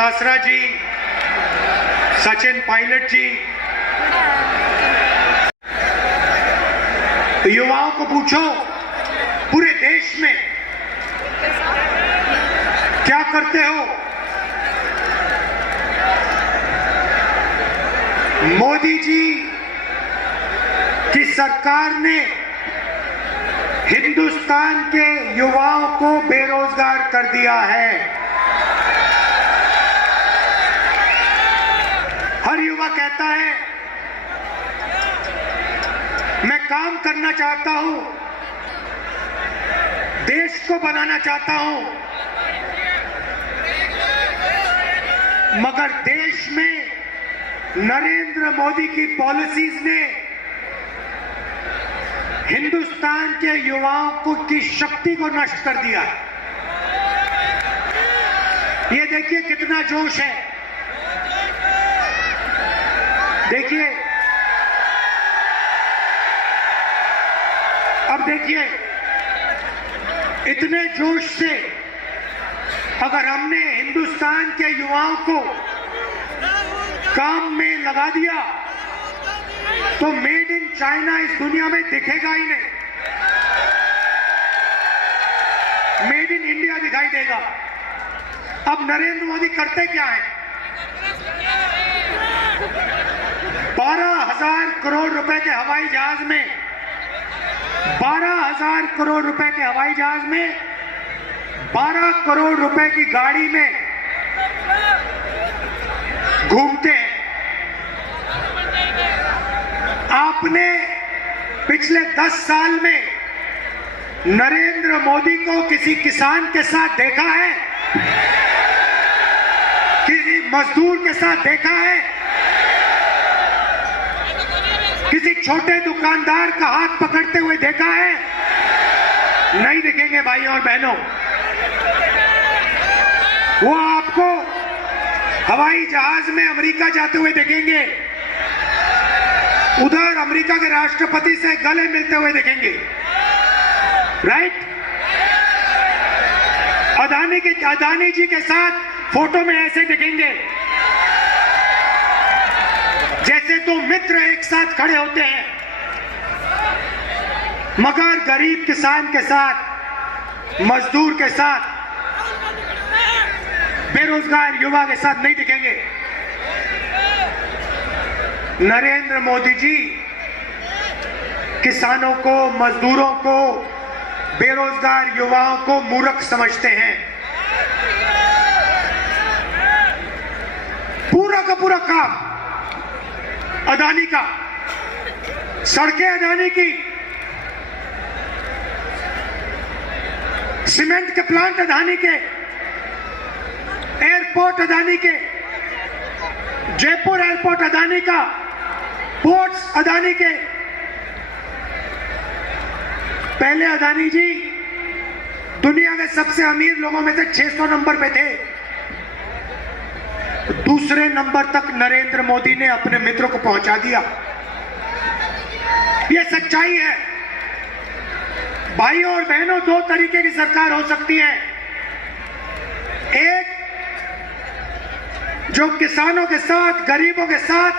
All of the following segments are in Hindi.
डोटासरा जी, सचिन पायलट जी, युवाओं को पूछो पूरे देश में क्या करते हो। मोदी जी की सरकार ने हिंदुस्तान के युवाओं को बेरोजगार कर दिया है। हर युवा कहता है मैं काम करना चाहता हूं, देश को बनाना चाहता हूं, मगर देश में नरेंद्र मोदी की पॉलिसीज ने हिंदुस्तान के युवाओं की शक्ति को नष्ट कर दिया। ये देखिए कितना जोश है, देखिए, अब देखिए इतने जोश से अगर हमने हिंदुस्तान के युवाओं को काम में लगा दिया तो मेड इन चाइना इस दुनिया में दिखेगा ही नहीं, मेड इन इंडिया दिखाई देगा। अब नरेंद्र मोदी करते क्या है? 12,000 करोड़ रुपए के हवाई जहाज में 12,000 करोड़ रुपए के हवाई जहाज में 12 करोड़ रुपए की गाड़ी में घूमते हैं। आपने पिछले 10 साल में नरेंद्र मोदी को किसी किसान के साथ देखा है? किसी मजदूर के साथ देखा है? किसी छोटे दुकानदार का हाथ पकड़ते हुए देखा है? नहीं दिखेंगे भाइयों और बहनों। वो आपको हवाई जहाज में अमेरिका जाते हुए देखेंगे, उधर अमेरिका के राष्ट्रपति से गले मिलते हुए देखेंगे, राइट? अदानी जी के साथ फोटो में ऐसे दिखेंगे जैसे दो मित्र एक साथ खड़े होते हैं, मगर गरीब किसान के साथ, मजदूर के साथ, बेरोजगार युवा के साथ नहीं दिखेंगे। नरेंद्र मोदी जी किसानों को, मजदूरों को, बेरोजगार युवाओं को मूर्ख समझते हैं। पूरा का पूरा काम अदानी का, सड़कें अदानी की, सीमेंट के प्लांट अदानी के, एयरपोर्ट अदानी के, जयपुर एयरपोर्ट अदानी का, पोर्ट्स अदानी के। पहले अदानी जी दुनिया के सबसे अमीर लोगों में से 600 नंबर पे थे, दूसरे नंबर तक नरेंद्र मोदी ने अपने मित्रों को पहुंचा दिया। यह सच्चाई है भाइयों और बहनों। दो तरीके की सरकार हो सकती है, एक जो किसानों के साथ, गरीबों के साथ,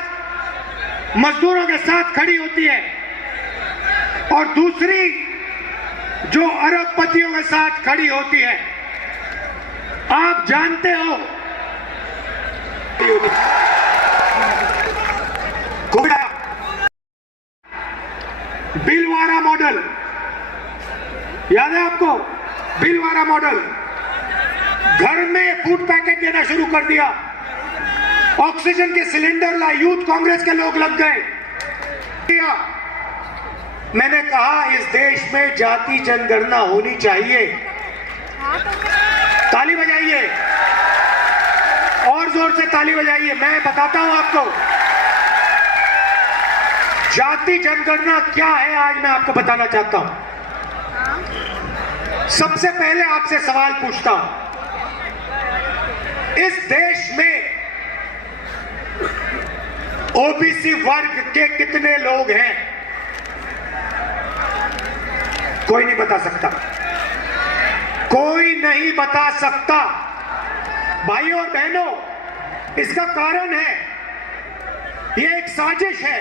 मजदूरों के साथ खड़ी होती है, और दूसरी जो अरबपतियों के साथ खड़ी होती है। आप जानते हो बिलवारा मॉडल, याद है आपको? बिलवारा मॉडल, घर में फूड पैकेट देना शुरू कर दिया, ऑक्सीजन के सिलेंडर ला, यूथ कांग्रेस के लोग लग गए। मैंने कहा इस देश में जाति जनगणना होनी चाहिए। ताली बजाइए, और जोर से ताली बजाइए। मैं बताता हूं आपको जाति जनगणना क्या है, आज मैं आपको बताना चाहता हूं। सबसे पहले आपसे सवाल पूछता हूं, इस देश में ओबीसी वर्ग के कितने लोग हैं? कोई नहीं बता सकता, कोई नहीं बता सकता। भाइयों और बहनों, इसका कारण है, ये एक साजिश है।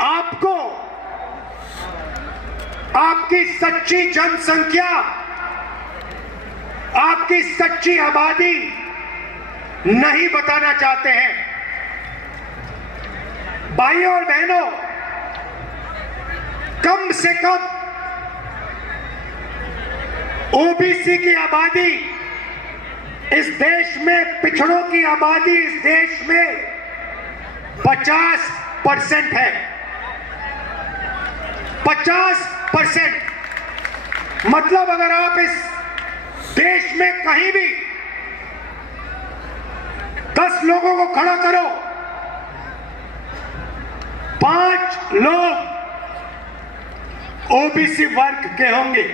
आपको आपकी सच्ची जनसंख्या, आपकी सच्ची आबादी नहीं बताना चाहते हैं। भाइयों और बहनों, कम से कम ओबीसी की आबादी इस देश में, पिछड़ों की आबादी इस देश में 50% है। 50%। मतलब अगर आप इस देश में कहीं भी 10 लोगों को खड़ा करो, 5 लोग ओबीसी वर्ग के होंगे।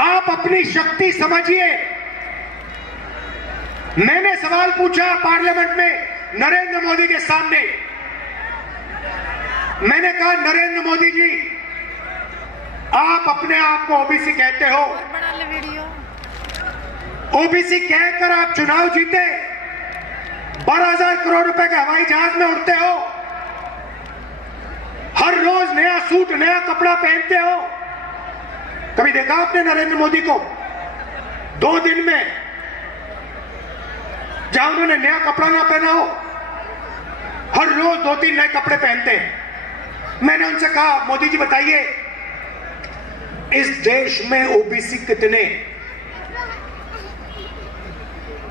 आप अपनी शक्ति समझिए। मैंने सवाल पूछा पार्लियामेंट में नरेंद्र मोदी के सामने। मैंने कहा, नरेंद्र मोदी जी, आप अपने आप को ओबीसी कहते हो, ओबीसी कहकर आप चुनाव जीते, 12,000 करोड़ रुपए के हवाई जहाज में उड़ते हो, हर रोज नया सूट नया कपड़ा पहनते हो। कभी देखा आपने नरेंद्र मोदी को 2 दिन में जहां उन्होंने नया कपड़ा ना पहना हो? हर रोज 2-3 नए कपड़े पहनते हैं। मैंने उनसे कहा, मोदी जी बताइए, इस देश में ओबीसी कितने?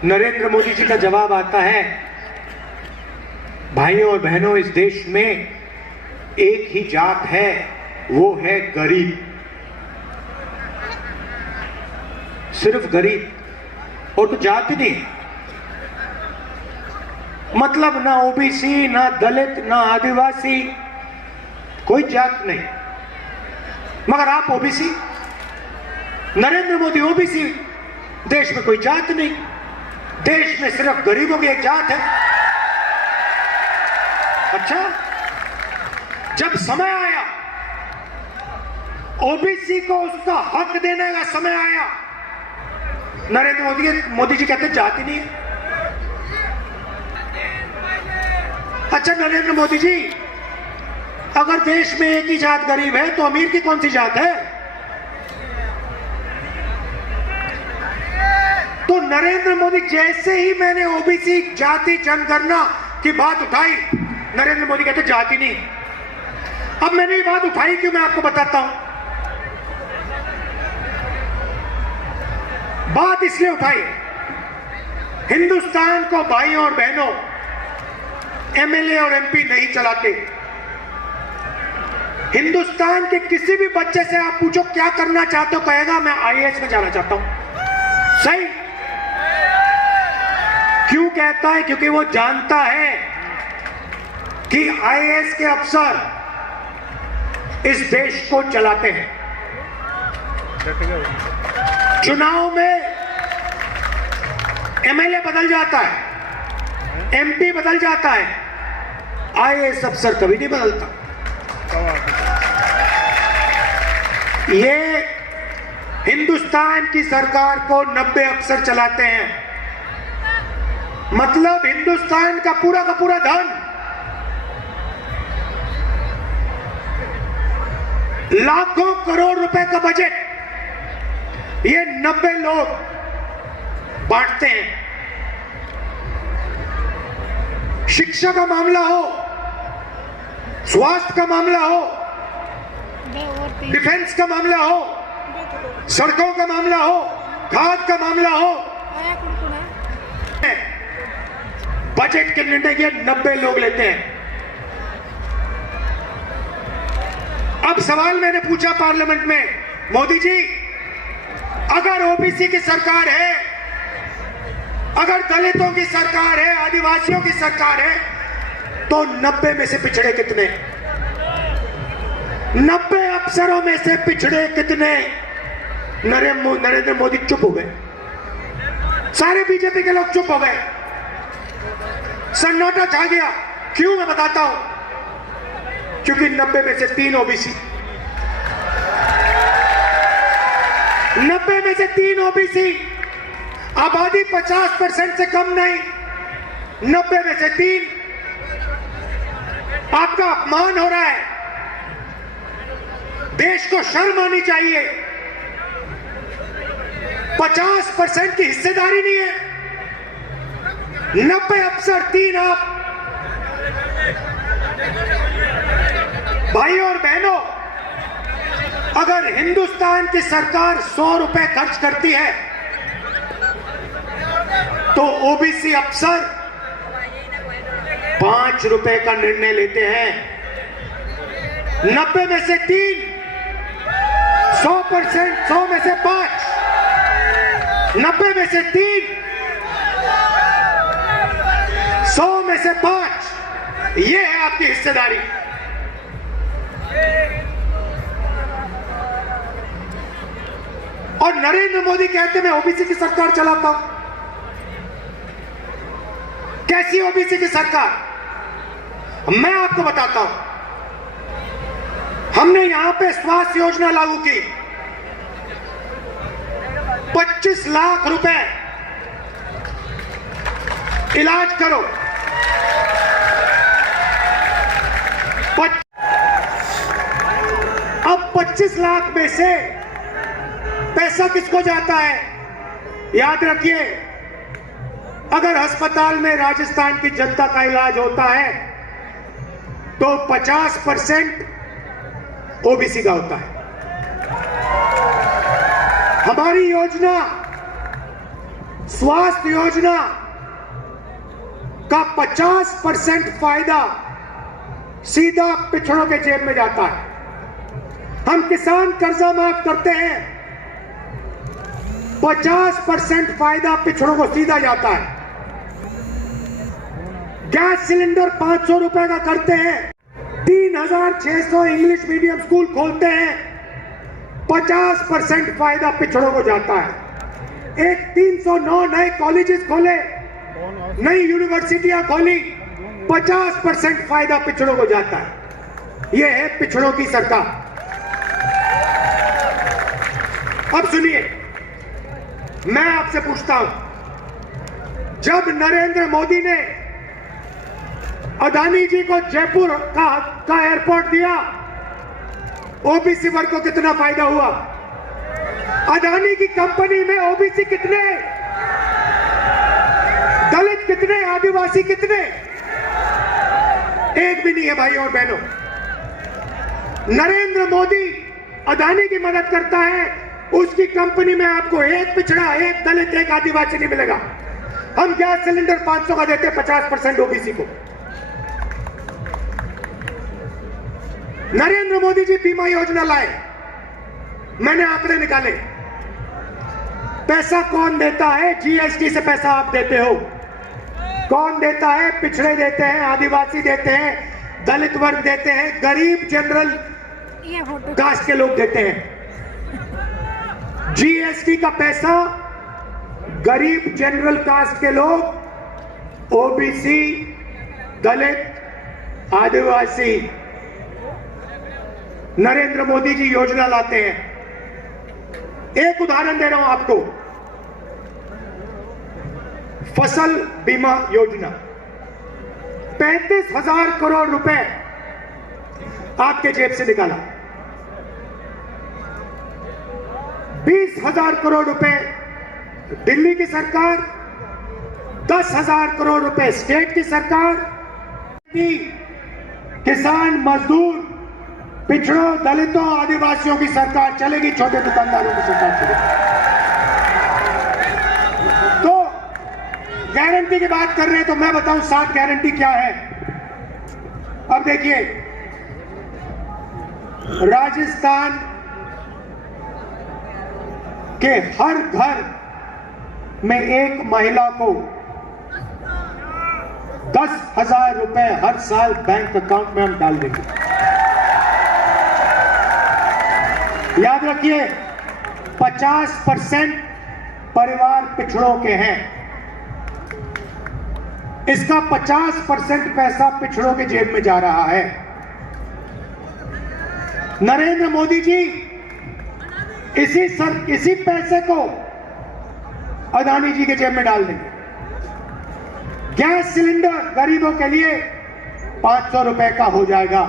नरेंद्र मोदी जी का जवाब आता है, भाइयों और बहनों, इस देश में एक ही जात है, वो है गरीब। सिर्फ गरीब, और तो जात ही नहीं। मतलब ना ओबीसी, ना दलित, ना आदिवासी, कोई जात नहीं। मगर आप ओबीसी, नरेंद्र मोदी ओबीसी। देश में कोई जात नहीं, देश में सिर्फ गरीबों की एक जात है। अच्छा, जब समय आया, ओबीसी को उसका हक देने का समय आया, नरेंद्र मोदी जी कहते जाति नहीं है। अच्छा नरेंद्र मोदी जी, अगर देश में एक ही जात गरीब है तो अमीर की कौन सी जात है? तो नरेंद्र मोदी, जैसे ही मैंने ओबीसी जाति जनगणना की बात उठाई, नरेंद्र मोदी कहते जाति नहीं। अब मैंने ये बात उठाई क्यों, मैं आपको बताता हूं। बात इसलिए उठाई, हिंदुस्तान को भाइयों और बहनों एमएलए और एमपी नहीं चलाते। हिंदुस्तान के किसी भी बच्चे से आप पूछो क्या करना चाहते हो, कहेगा मैं आईएएस में जाना चाहता हूं। सही क्यों कहता है? क्योंकि वो जानता है कि आईएएस के अफसर इस देश को चलाते हैं। चुनाव में एमएलए बदल जाता है, एमपी बदल जाता है, आईएएस अफसर कभी नहीं बदलता। ये हिंदुस्तान की सरकार को 90 अफसर चलाते हैं। मतलब हिंदुस्तान का पूरा धन लाखों करोड़ रुपए का बजट ये 90 लोग बांटते हैं। शिक्षा का मामला हो, स्वास्थ्य का मामला हो, डिफेंस का मामला हो, सड़कों का मामला हो, खाद का मामला हो, बजट के निर्णय के 90 लोग लेते हैं। अब सवाल मैंने पूछा पार्लियामेंट में, मोदी जी अगर ओबीसी की सरकार है, अगर दलितों की सरकार है, आदिवासियों की सरकार है, तो 90 में से पिछड़े कितने? 90 अफसरों में से पिछड़े कितने? नरेंद्र मोदी चुप हो गए, सारे बीजेपी के लोग चुप हो गए, सन्नाटा छा गया। क्यों? मैं बताता हूं, क्योंकि 90 में से 3 ओबीसी, 90 में से 3 ओबीसी, आबादी 50% से कम नहीं, 90 में से 3। आपका अपमान हो रहा है, देश को शर्म आनी चाहिए। 50% की हिस्सेदारी नहीं है, 90 अफसर, 3 आप। भाइयों और बहनों, अगर हिंदुस्तान की सरकार 100 रुपए खर्च करती है तो ओबीसी अफसर 5 रुपए का निर्णय लेते हैं। 90 में से 3, 100%, 100 में से 5, 90 में से 3, 100 में से 5, ये है आपकी हिस्सेदारी। और नरेंद्र मोदी कहते मैं ओबीसी की सरकार चलाता हूं। कैसी ओबीसी की सरकार? मैं आपको बताता हूं। हमने यहां पे स्वास्थ्य योजना लागू की, 25 लाख रुपए, इलाज करो। अब 25 लाख में से पैसा किसको जाता है? याद रखिए, अगर अस्पताल में राजस्थान की जनता का इलाज होता है तो 50% ओबीसी का होता है। हमारी योजना, स्वास्थ्य योजना का 50% फायदा सीधा पिछड़ों के जेब में जाता है। हम किसान कर्जा माफ करते हैं, 50% फायदा पिछड़ों को सीधा जाता है। गैस सिलेंडर 500 रुपए का करते हैं, 3600 इंग्लिश मीडियम स्कूल खोलते हैं, 50% फायदा पिछड़ों को जाता है। एक 309 नए कॉलेजेस खोले, नई यूनिवर्सिटियां खोली, 50% फायदा पिछड़ों को जाता है। यह है पिछड़ों की सरकार। अब सुनिए, मैं आपसे पूछता हूं, जब नरेंद्र मोदी ने अदानी जी को जयपुर का एयरपोर्ट दिया, ओबीसी वर्ग को कितना फायदा हुआ? अदानी की कंपनी में ओबीसी कितने, दलित कितने, आदिवासी कितने? एक भी नहीं है भाई और बहनों। नरेंद्र मोदी अदानी की मदद करता है, उसकी कंपनी में आपको एक पिछड़ा, एक दलित, एक आदिवासी नहीं मिलेगा। हम गैस सिलेंडर 500 का देते हैं 50% ओबीसी को। नरेंद्र मोदी जी बीमा योजना लाए, मैंने आंकड़े निकाले। पैसा कौन देता है? जीएसटी से पैसा आप देते हो। कौन देता है? पिछड़े देते हैं, आदिवासी देते हैं, दलित वर्ग देते हैं, गरीब जनरल कास्ट के लोग देते हैं। जीएसटी का पैसा गरीब जनरल कास्ट के लोग, ओबीसी, दलित, आदिवासी, नरेंद्र मोदी जी योजना लाते हैं। एक उदाहरण दे रहा हूं आपको, फसल बीमा योजना, 35,000 करोड़ रुपए आपके जेब से निकाला, 20,000 करोड़ रुपए दिल्ली की सरकार, 10,000 करोड़ रुपए स्टेट की सरकार, किसान, मजदूर, पिछड़ों, दलितों, आदिवासियों की सरकार चलेगी, छोटे दुकानदारों की सरकार चलेगी। तो गारंटी की बात कर रहे हैं तो मैं बताऊं 7 गारंटी क्या है। अब देखिए, राजस्थान के हर घर में एक महिला को 10,000 रुपए हर साल बैंक अकाउंट में हम डाल देंगे। याद रखिए, 50% परिवार पिछड़ों के हैं। इसका 50% पैसा पिछड़ों के जेब में जा रहा है। नरेंद्र मोदी जी इसी पैसे को अदानी जी के जेब में डाल देंगे। गैस सिलेंडर गरीबों के लिए 500 रुपए का हो जाएगा।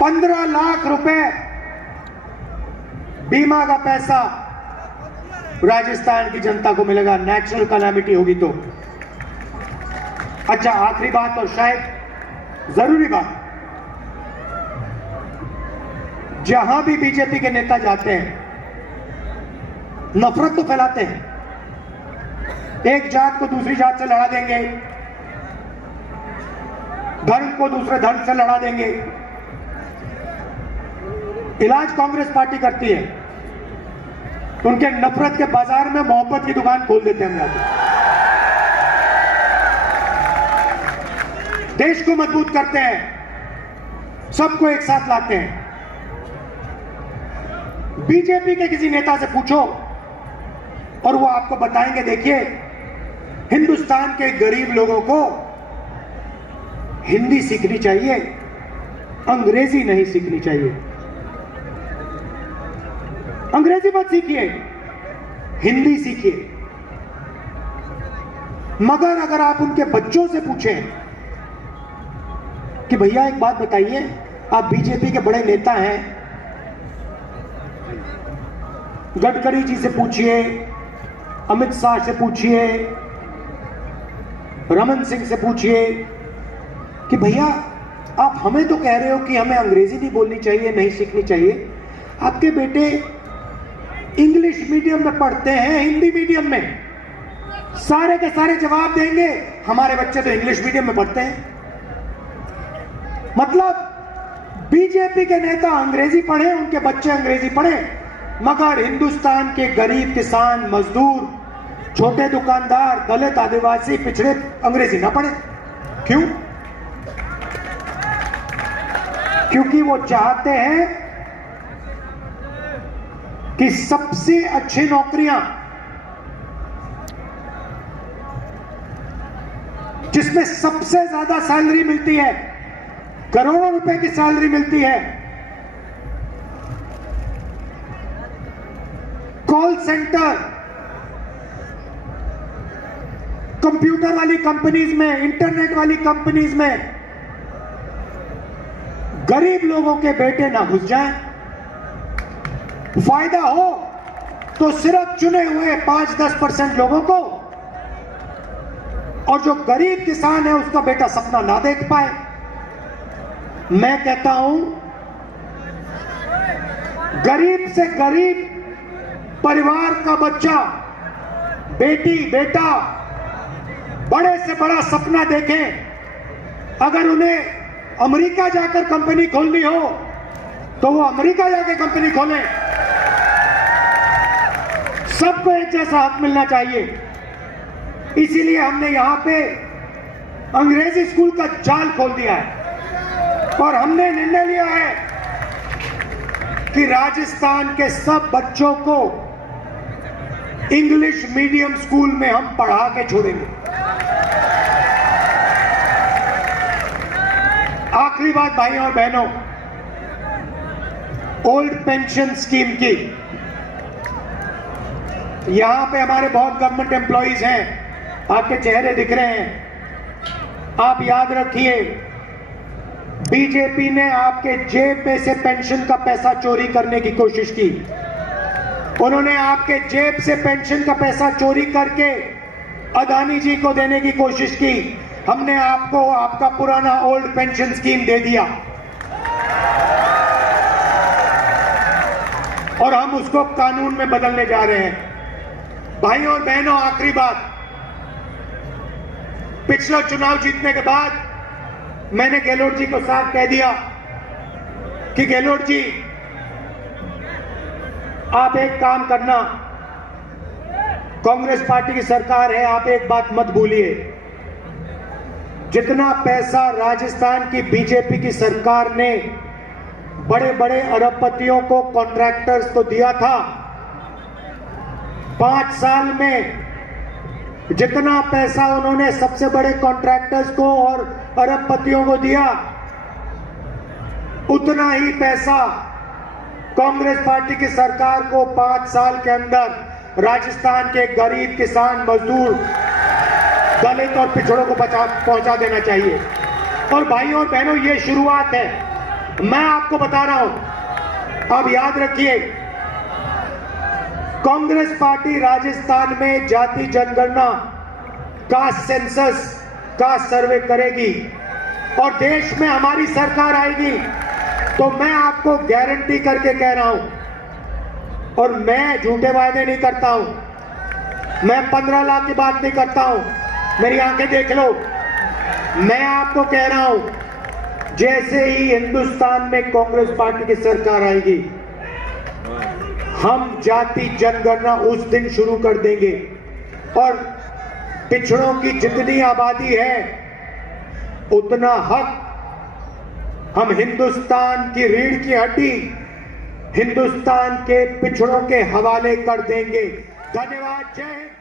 15 लाख रुपए बीमा का पैसा राजस्थान की जनता को मिलेगा, नेचुरल कैलामिटी होगी तो। अच्छा, आखिरी बात और शायद जरूरी बात, जहां भी बीजेपी के नेता जाते हैं नफरत तो फैलाते हैं। एक जात को दूसरी जात से लड़ा देंगे, धर्म को दूसरे धर्म से लड़ा देंगे। इलाज कांग्रेस पार्टी करती है, उनके नफरत के बाजार में मोहब्बत की दुकान खोल देते हैं हम लोग। देश को मजबूत करते हैं, सबको एक साथ लाते हैं। बीजेपी के किसी नेता से पूछो और वो आपको बताएंगे, देखिए हिंदुस्तान के गरीब लोगों को हिंदी सीखनी चाहिए, अंग्रेजी नहीं सीखनी चाहिए। अंग्रेजी मत सीखिए, हिंदी सीखिए। मगर अगर आप उनके बच्चों से पूछें कि भैया एक बात बताइए, आप बीजेपी के बड़े नेता हैं, गडकरी जी से पूछिए, अमित शाह से पूछिए, रमन सिंह से पूछिए कि भैया आप हमें तो कह रहे हो कि हमें अंग्रेजी नहीं बोलनी चाहिए, नहीं सीखनी चाहिए, आपके बेटे इंग्लिश मीडियम में पढ़ते हैं, हिंदी मीडियम में? सारे के सारे जवाब देंगे हमारे बच्चे तो इंग्लिश मीडियम में पढ़ते हैं। मतलब बीजेपी के नेता अंग्रेजी पढ़े, उनके बच्चे अंग्रेजी पढ़े, मगर हिंदुस्तान के गरीब किसान, मजदूर, छोटे दुकानदार, दलित, आदिवासी, पिछड़े अंग्रेजी ना पढ़े। क्यों? क्योंकि वो चाहते हैं कि सबसे अच्छी नौकरियां, जिसमें सबसे ज्यादा सैलरी मिलती है, करोड़ों रुपए की सैलरी मिलती है, कॉल सेंटर, कंप्यूटर वाली कंपनीज में, इंटरनेट वाली कंपनीज में गरीब लोगों के बेटे ना घुस जाएं। फायदा हो तो सिर्फ चुने हुए 5-10% लोगों को, और जो गरीब किसान है उसका बेटा सपना ना देख पाए। मैं कहता हूं गरीब से गरीब परिवार का बच्चा, बेटी, बेटा बड़े से बड़ा सपना देखे। अगर उन्हें अमेरिका जाकर कंपनी खोलनी हो तो वो अमेरिका जाकर कंपनी खोलें। सबको एक जैसा हक मिलना चाहिए। इसीलिए हमने यहां पे अंग्रेजी स्कूल का जाल खोल दिया है और हमने निर्णय लिया है कि राजस्थान के सब बच्चों को इंग्लिश मीडियम स्कूल में हम पढ़ा के छोड़ेंगे। आखिरी बात भाइयों और बहनों, ओल्ड पेंशन स्कीम की, यहां पे हमारे बहुत गवर्नमेंट एम्प्लॉइज हैं, आपके चेहरे दिख रहे हैं। आप याद रखिए, बीजेपी ने आपके जेब में से पेंशन का पैसा चोरी करने की कोशिश की। उन्होंने आपके जेब से पेंशन का पैसा चोरी करके अदानी जी को देने की कोशिश की। हमने आपको आपका पुराना ओल्ड पेंशन स्कीम दे दिया और हम उसको कानून में बदलने जा रहे हैं। भाइयों और बहनों, आखिरी बात, पिछला चुनाव जीतने के बाद मैंने गहलोत जी को साफ कह दिया कि गहलोत जी आप एक काम करना, कांग्रेस पार्टी की सरकार है, आप एक बात मत भूलिए, जितना पैसा राजस्थान की बीजेपी की सरकार ने बड़े बड़े अरबपतियों को, कॉन्ट्रैक्टर्स को दिया था, 5 साल में जितना पैसा उन्होंने सबसे बड़े कॉन्ट्रैक्टर्स को और अरबपतियों को दिया, उतना ही पैसा कांग्रेस पार्टी की सरकार को 5 साल के अंदर राजस्थान के गरीब किसान, मजदूर, दलित और पिछड़ों को पहुंचा देना चाहिए। और भाइयों और बहनों, ये शुरुआत है, मैं आपको बता रहा हूं। अब याद रखिए, कांग्रेस पार्टी राजस्थान में जाति जनगणना का सेंसस का सर्वे करेगी और देश में हमारी सरकार आएगी तो मैं आपको गारंटी करके कह रहा हूं, और मैं झूठे वायदे नहीं करता हूं, मैं 15 लाख की बात नहीं करता हूं, मेरी आंखें देख लो। मैं आपको कह रहा हूं, जैसे ही हिंदुस्तान में कांग्रेस पार्टी की सरकार आएगी, हम जाति जनगणना उस दिन शुरू कर देंगे और पिछड़ों की जितनी आबादी है उतना हक हम हिंदुस्तान की रीढ़ की हड्डी, हिंदुस्तान के पिछड़ों के हवाले कर देंगे। धन्यवाद। जय हिंद।